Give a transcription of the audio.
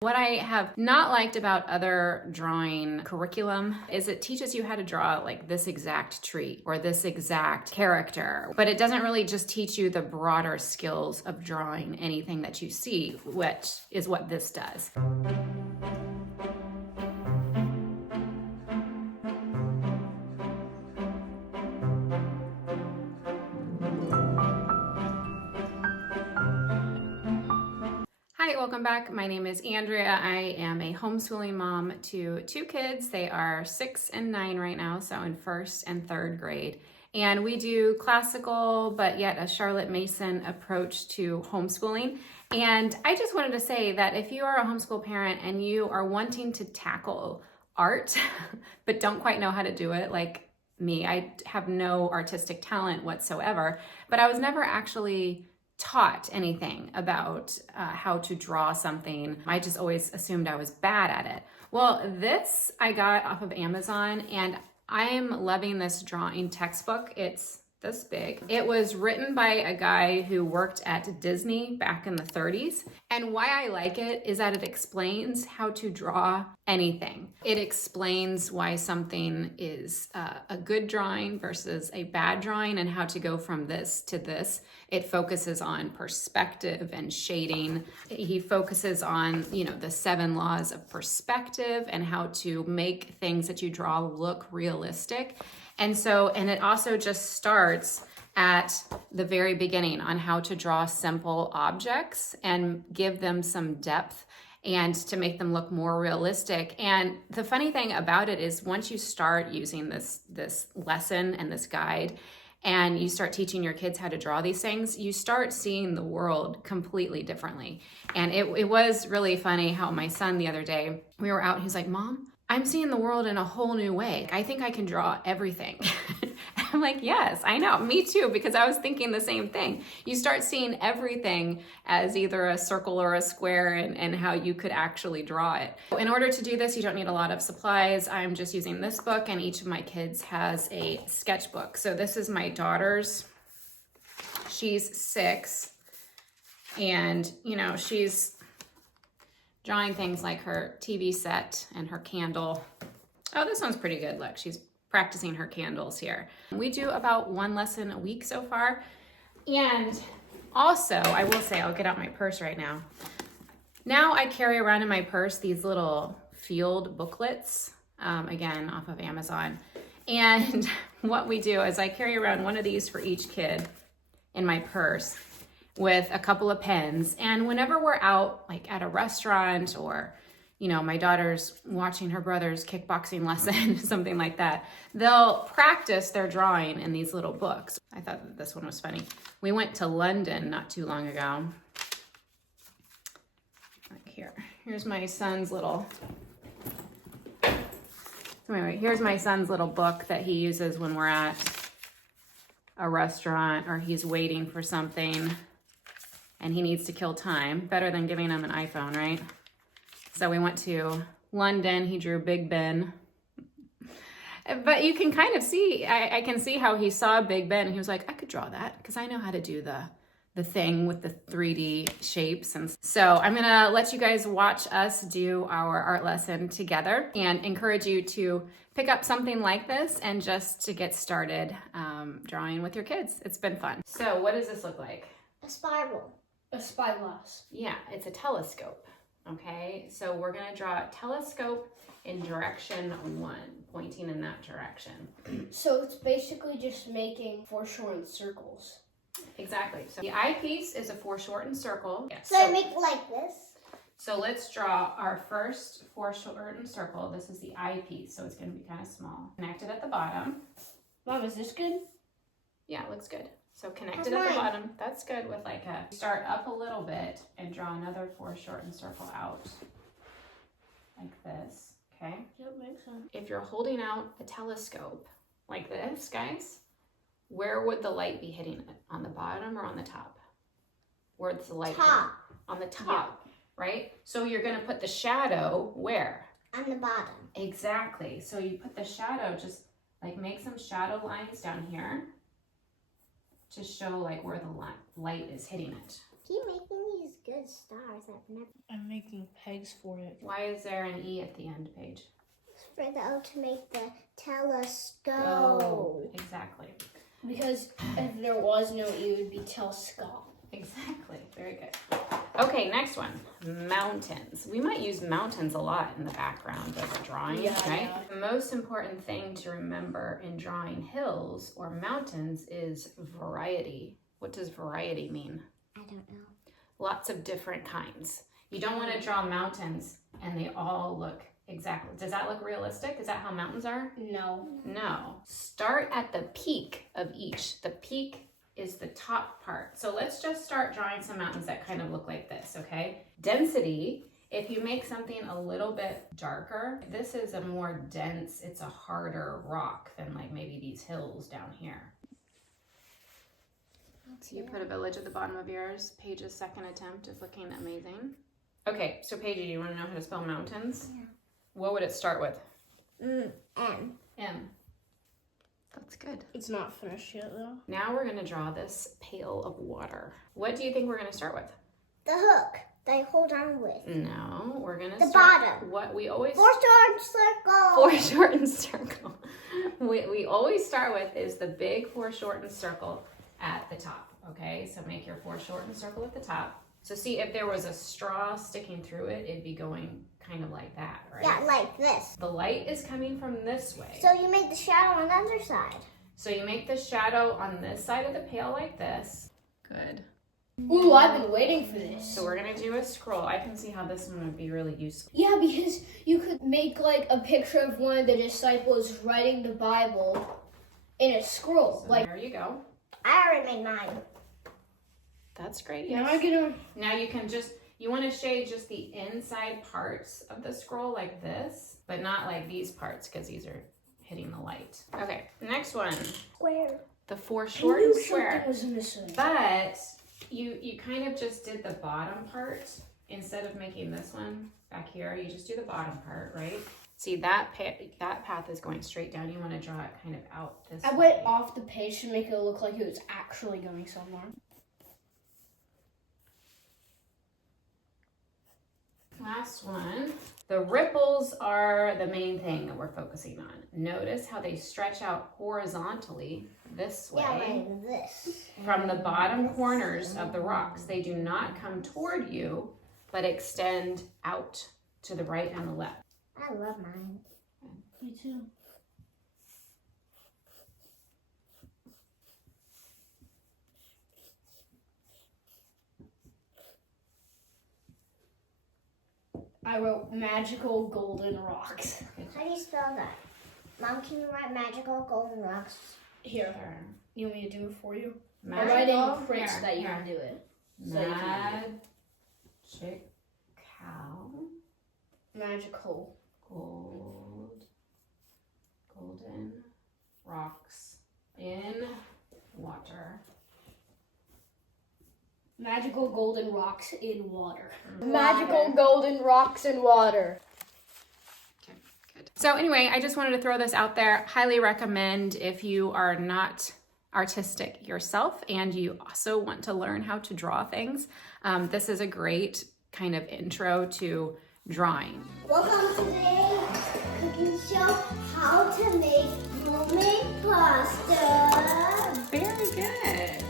What I have not liked about other drawing curriculum is it teaches you how to draw like this exact tree or this exact character, but it doesn't really just teach you the broader skills of drawing anything that you see, which is what this does. Hi, welcome back. My name is Andrea. I am a homeschooling mom to two kids. They are 6 and 9 right now, so in 1st and 3rd grade. And we do classical, but yet a Charlotte Mason approach to homeschooling. And I just wanted to say that if you are a homeschool parent and you are wanting to tackle art, but don't quite know how to do it, like me, I have no artistic talent whatsoever, but I was never actually taught anything about how to draw something. I just always assumed I was bad at it. Well, this I got off of Amazon and I am loving this drawing textbook. It's this big. It was written by a guy who worked at Disney back in the 30s. And why I like it is that it explains how to draw anything. It explains why something is a good drawing versus a bad drawing and how to go from this to this. It focuses on perspective and shading. He focuses on, the 7 laws of perspective and how to make things that you draw look realistic. And it also just starts at the very beginning on how to draw simple objects and give them some depth and to make them look more realistic. And the funny thing about it is once you start using this lesson and this guide and you start teaching your kids how to draw these things, you start seeing the world completely differently. And it was really funny how my son the other day, we were out and he's like, "Mom, I'm seeing the world in a whole new way. I think I can draw everything." I'm like, yes, I know, me too, because I was thinking the same thing. You start seeing everything as either a circle or a square and how you could actually draw it. In order to do this, you don't need a lot of supplies. I'm just using this book and each of my kids has a sketchbook. So this is my daughter's. She's 6 and, she's drawing things like her TV set and her candle. Oh, this one's pretty good. Look, she's practicing her candles here. We do about 1 lesson a week so far. And also, I will say, I'll get out my purse right now. Now I carry around in my purse these little field booklets, again, off of Amazon. And what we do is I carry around one of these for each kid in my purse with a couple of pens. And whenever we're out, like at a restaurant or, my daughter's watching her brother's kickboxing lesson, something like that, they'll practice their drawing in these little books. I thought that this one was funny. We went to London not too long ago. Like here's my son's little, here's my son's little book that he uses when we're at a restaurant or he's waiting for something and he needs to kill time. Better than giving him an iPhone, right? So we went to London. He drew Big Ben. But you can kind of see, I can see how he saw Big Ben and he was like, I could draw that because I know how to do the thing with the 3D shapes. And so I'm gonna let you guys watch us do our art lesson together and encourage you to pick up something like this and just to get started drawing with your kids. It's been fun. So what does this look like? A spiral. A spyglass. Yeah, it's a telescope. Okay, so we're gonna draw a telescope in direction 1, pointing in that direction. So it's basically just making foreshortened circles. Exactly. So the eyepiece is a foreshortened circle. Yes. So I make it like this. So let's draw our first foreshortened circle. This is the eyepiece, so it's gonna be kind of small. Connected at the bottom. Mom, is this good? Yeah, it looks good. So connected at the bottom, that's good with start up a little bit and draw another foreshortened circle out like this, okay? That makes sense. If you're holding out a telescope like this, guys, where would the light be hitting it? On the bottom or on the top? Where's the light? Top. On the top, yeah. Right? So you're gonna put the shadow where? On the bottom. Exactly. So you put the shadow, just make some shadow lines down here to show where the light is hitting it. keep making these good stars. I'm making pegs for it. Why is there an E at the end, Paige? For them to make the telescope. Oh, exactly. Because if there was no E, it would be telescope. Exactly. Very good. Okay, next one. Mountains. We might use mountains a lot in the background of drawing, right? Yeah. The most important thing to remember in drawing hills or mountains is variety. What does variety mean? I don't know. Lots of different kinds. You don't want to draw mountains and they all look exactly. Does that look realistic? Is that how mountains are? No. No. Start at the peak of each. The peak is the top part. So let's just start drawing some mountains that kind of look like this, okay? Density, if you make something a little bit darker, this is a more dense, it's a harder rock than like maybe these hills down here. So you put a village at the bottom of yours. Paige's second attempt is looking amazing. Okay, so Paige, do you want to know how to spell mountains? Yeah. What would it start with? M. M. That's good. It's not finished yet, though. Now we're going to draw this pail of water. What do you think we're going to start with? The hook that I hold on with. No, we're going to The start bottom. what we always Foreshortened circle. foreshortened circle. We always start with is the big foreshortened circle at the top, okay? So make your foreshortened circle at the top. So see, if there was a straw sticking through it, it'd be going kind of like that, right? Yeah, like this. The light is coming from this way. So you make the shadow on the other side. So you make the shadow on this side of the pail like this. Good. Ooh, I've been waiting for this. So we're gonna do a scroll. I can see how this one would be really useful. Yeah, because you could make like a picture of one of the disciples writing the Bible in a scroll. So Like, there you go. I already made mine. That's great. now Yes. I'm gonna. Now you can you want to shade just the inside parts of the scroll like this, but not like these parts because these are hitting the light. Okay, next one. Square. The I foreshortened knew square. something was missing. But you kind of just did the bottom part instead of making this one back here. You just do the bottom part, right? See, that path is going straight down. You want to draw it kind of out this I way. went off the page to make it look like it was actually going somewhere. Last one. The ripples are the main thing that we're focusing on. Notice how they stretch out horizontally this way. Yeah, like this. From the bottom corners of the rocks. They do not come toward you, but extend out to the right and the left. I love mine. Me too. I wrote magical golden rocks. How do you spell that? Mom, can you write magical golden rocks? Here, you want me to do it for you? I'm Magical, writing prints here, that you here. can do it. So that you can do it. Magical Magical. golden rocks in water. Magical golden rocks in water. Water. Magical golden rocks in water. Okay, good. So anyway, I just wanted to throw this out there. Highly recommend if you are not artistic yourself and you also want to learn how to draw things. This is a great kind of intro to drawing. Welcome to today's cooking show, how to make homemade pasta. Very good.